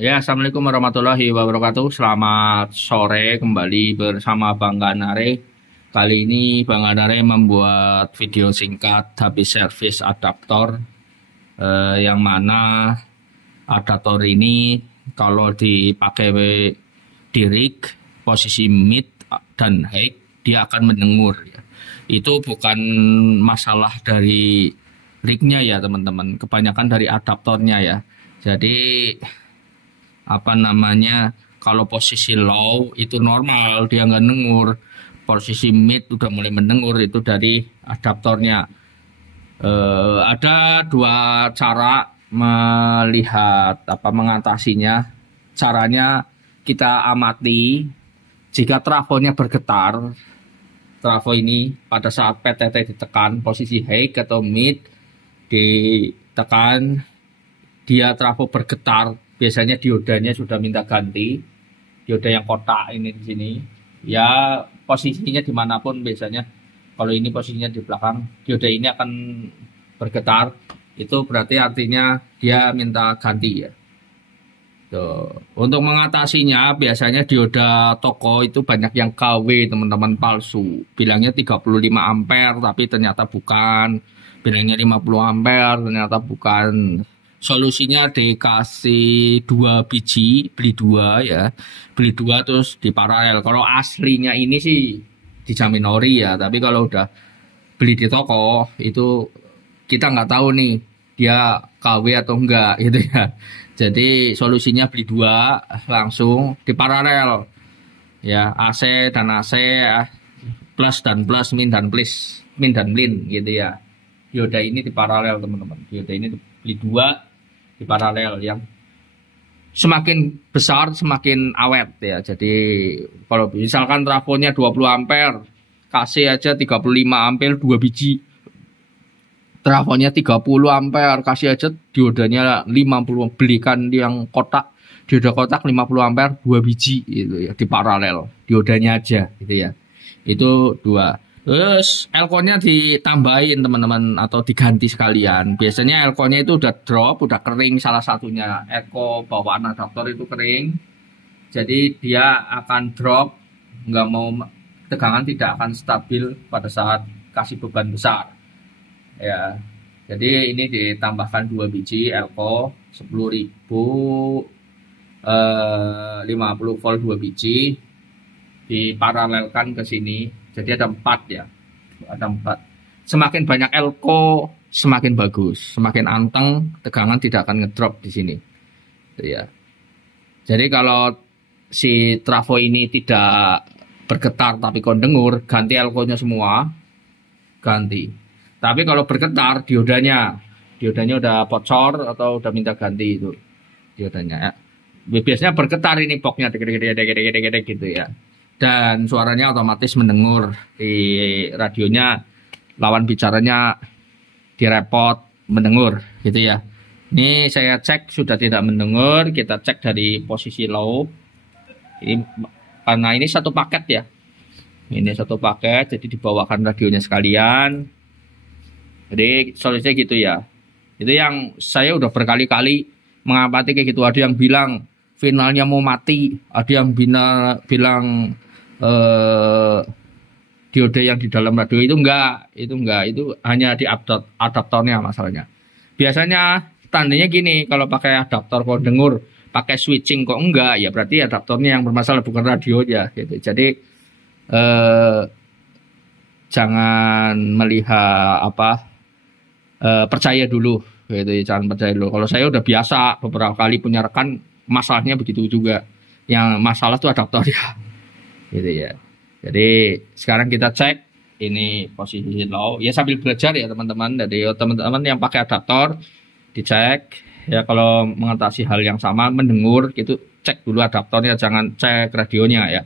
Ya, Assalamualaikum warahmatullahi wabarakatuh. Selamat sore kembali bersama Bang Ganare. Kali ini Bang Ganare membuat video singkat habis servis adaptor, yang mana adaptor ini kalau dipakai di rig, posisi mid dan high, dia akan mendengur. Ya. Itu bukan masalah dari rignya ya teman-teman, kebanyakan dari adaptornya ya. Jadi apa namanya, kalau posisi low itu normal dia nggak dengur, posisi mid udah mulai mendengur, itu dari adaptornya. Ada dua cara melihat apa mengatasinya. Caranya kita amati jika trafonya bergetar, trafo ini pada saat PTT ditekan posisi high atau mid ditekan, dia trafo bergetar, biasanya diodanya sudah minta ganti. Dioda yang kotak ini di sini, ya posisinya dimanapun biasanya. Kalau ini posisinya di belakang, dioda ini akan bergetar. Itu berarti artinya dia minta ganti ya. Tuh. Untuk mengatasinya biasanya dioda toko itu banyak yang KW teman-teman, palsu. Bilangnya 35 ampere tapi ternyata bukan. Bilangnya 50 ampere ternyata bukan. Solusinya dikasih 2 biji, beli 2 ya. Beli 2 terus diparalel. Kalau aslinya ini sih dijamin ori ya, tapi kalau udah beli di toko itu kita nggak tahu nih dia KW atau enggak gitu ya. Jadi solusinya beli 2 langsung diparalel ya, AC dan AC ya, plus dan plus, min dan plus, min dan min gitu ya. Dioda ini diparalel teman-teman. Dioda ini beli 2 di paralel, yang semakin besar semakin awet ya. Jadi kalau misalkan trafonya 20 ampere, kasih aja 35 ampere 2 biji. Trafonya 30 ampere, kasih aja diodanya 50, belikan yang kotak, dioda kotak 50 ampere 2 biji gitu ya, di paralel diodanya aja gitu ya. Itu 2. Terus elko-nya ditambahin teman-teman atau diganti sekalian. Biasanya elko-nya itu udah drop, udah kering salah satunya. Elko bawaan adaptor itu kering. Jadi dia akan drop, nggak mau, tegangan tidak akan stabil pada saat kasih beban besar. Ya. Jadi ini ditambahkan 2 biji elko 10.000 50 volt 2 biji, diparalelkan ke sini. Jadi ada 4 ya, ada 4. Semakin banyak elko semakin bagus, semakin anteng, tegangan tidak akan ngedrop di sini. Ya. Jadi kalau si trafo ini tidak bergetar tapi kondengur, ganti elko-nya semua, ganti. Tapi kalau bergetar diodanya udah bocor atau udah minta ganti itu diodanya. Ya. Biasanya bergetar ini boxnya gitu ya. Dan suaranya otomatis mendengur di radionya, lawan bicaranya direpot mendengur gitu ya. Ini saya cek sudah tidak mendengur, kita cek dari posisi low. Ini karena ini satu paket ya. Ini satu paket, jadi dibawakan radionya sekalian. Jadi solusinya gitu ya. Itu yang saya udah berkali-kali mengamati kayak gitu. Ada yang bilang finalnya mau mati, ada yang bilang diode yang di dalam radio itu enggak, itu hanya di adaptornya masalahnya. Biasanya tandanya gini, kalau pakai adaptor kok dengur, pakai switching kok enggak, ya berarti adaptornya yang bermasalah bukan radionya gitu. Jadi jangan melihat percaya dulu gitu, jangan percaya dulu. Kalau saya udah biasa beberapa kali punya rekan masalahnya begitu juga, yang masalah tuh adaptornya gitu ya. Jadi sekarang kita cek ini posisi low ya, sambil belajar ya teman-teman. Dari teman-teman yang pakai adaptor dicek ya, kalau mengatasi hal yang sama mendengur gitu, cek dulu adaptornya, jangan cek radionya ya.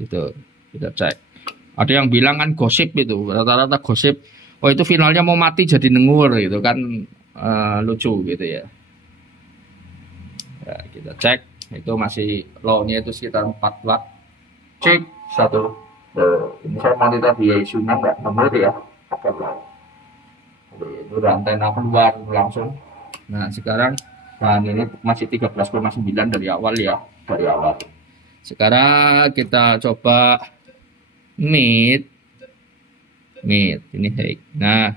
Gitu kita cek. Ada yang bilang kan gosip itu, rata-rata gosip, oh itu finalnya mau mati jadi dengur gitu kan, lucu gitu ya. Ya kita cek itu masih low-nya itu sekitar 4 watt. Cek 1. Ini saya monitor di isunya nggak nomor ya. Oke. Jadi itu antena keluar langsung. Nah sekarang Dan ini masih 13,9 dari awal ya, dari awal. Sekarang kita coba mid ini high. Nah,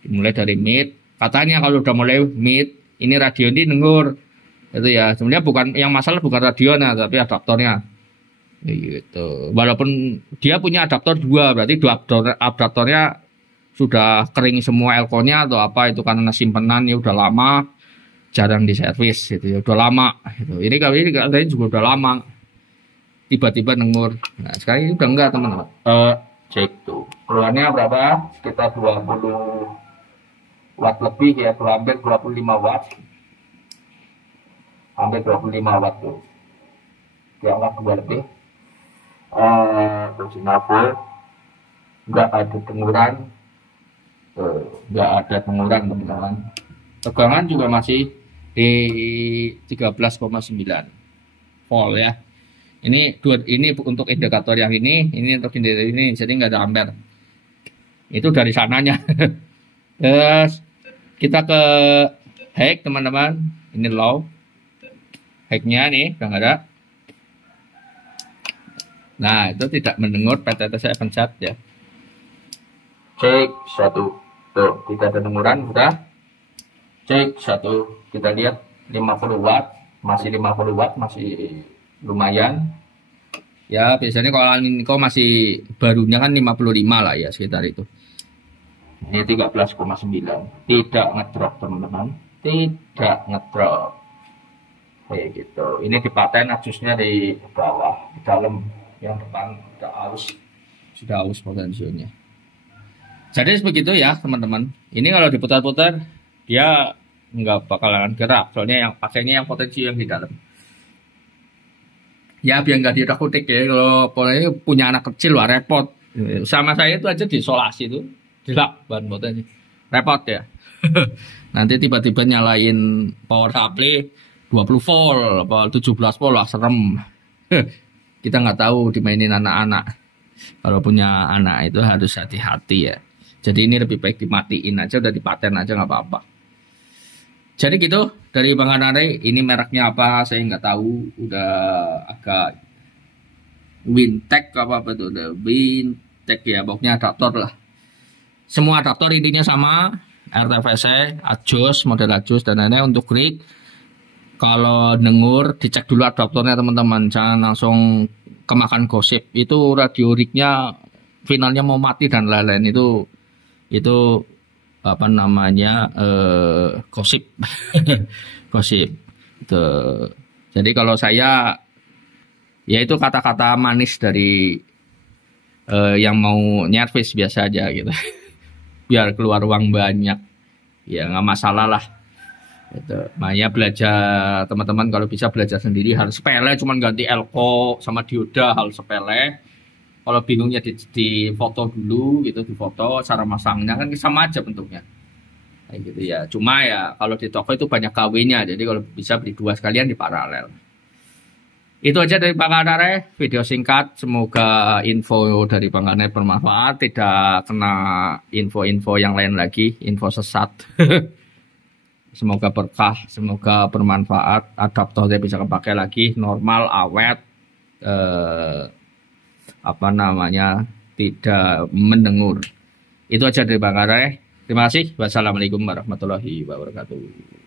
dimulai dari mid. Katanya kalau udah mulai mid, ini radio ini dengur. Itu ya, sebenarnya bukan yang masalah bukan radionya, tapi adaptornya. Gitu. Walaupun dia punya adaptor 2, berarti 2 adaptornya sudah kering semua elko-nya atau apa, itu karena simpenan ya udah lama, jarang diservis gitu ya, udah lama gitu. Ini kali ini katanya juga udah lama tiba-tiba dengur. Nah, sekarang ini udah enggak teman-teman. Cek tuh. Keluarnya berapa? Sekitar 20 watt lebih ya, hampir 25 watt. Hampir 25 watt tuh. Dianggap 2 lebih. Terus enggak ada denguran. Enggak ada denguran teman-teman. Tegangan juga masih di 13,9 volt ya. Ini untuk indikator yang ini untuk indikator ini, jadi nggak ada ampere. Itu dari sananya. Terus kita ke high teman-teman. Ini low. High-nya nih udah nggak ada. Nah, itu tidak mendengur, PTT saya pencet ya. Cek 1. Tuh, tidak ada denguran, udah. Cek 1, kita lihat 50 watt, masih 50 watt, masih lumayan. Ya, biasanya kalau Alnico masih barunya kan 55 lah ya, sekitar itu. Ini 13,9. Tidak ngedrop, teman-teman. Tidak ngedrop. Kayak gitu. Ini di paten adjustnya di bawah, di dalam, yang depan sudah aus potensinya. Jadi begitu ya, teman-teman. Ini kalau diputar-putar dia nggak bakalan gerak, soalnya yang pakainya yang potensi yang di dalam ya, biar nggak diutak-utik ya. Kalau punya anak kecil wah repot. Sama saya itu aja diisolasi tuh, dilap bahan potensi, repot ya. Nanti tiba-tiba nyalain power supply 20 volt apa 17 volt lah, serem. Kita nggak tahu dimainin anak-anak. Kalau punya anak itu harus hati-hati ya. Jadi ini lebih baik dimatiin aja, udah dipaten aja nggak apa-apa. Jadi gitu dari Bang Anare. Ini mereknya apa saya nggak tahu, udah agak Wintec apa tuh, udah Wintec ya, pokoknya adaptor lah. Semua adaptor intinya sama, RTVC, adjust, model adjust dan lainnya. Untuk rig kalau dengur dicek dulu adaptornya teman-teman, jangan langsung kemakan gosip. Itu radio rignya finalnya mau mati dan lain-lain, itu apa namanya, gosip. Gosip itu. Jadi kalau saya ya itu kata-kata manis dari yang mau nyervis biasa aja gitu. Biar keluar uang banyak ya, nggak masalah lah itu. Makanya belajar teman-teman, kalau bisa belajar sendiri, harus sepele, cuman ganti elko sama dioda, hal sepele. Kalau bingungnya di foto dulu gitu, di foto cara masangnya kan sama aja bentuknya. Kayak gitu ya. Cuma ya kalau di toko itu banyak KW-nya, jadi kalau bisa beli 2 sekalian di paralel. Itu aja dari Bang Anare, video singkat. Semoga info dari Bang Anare bermanfaat, tidak kena info-info yang lain lagi, info sesat. Semoga berkah, semoga bermanfaat. Adaptornya bisa kepakai lagi, normal, awet. Apa namanya, tidak mendengur. Itu aja dari Bang Anare. Terima kasih. Wassalamualaikum warahmatullahi wabarakatuh.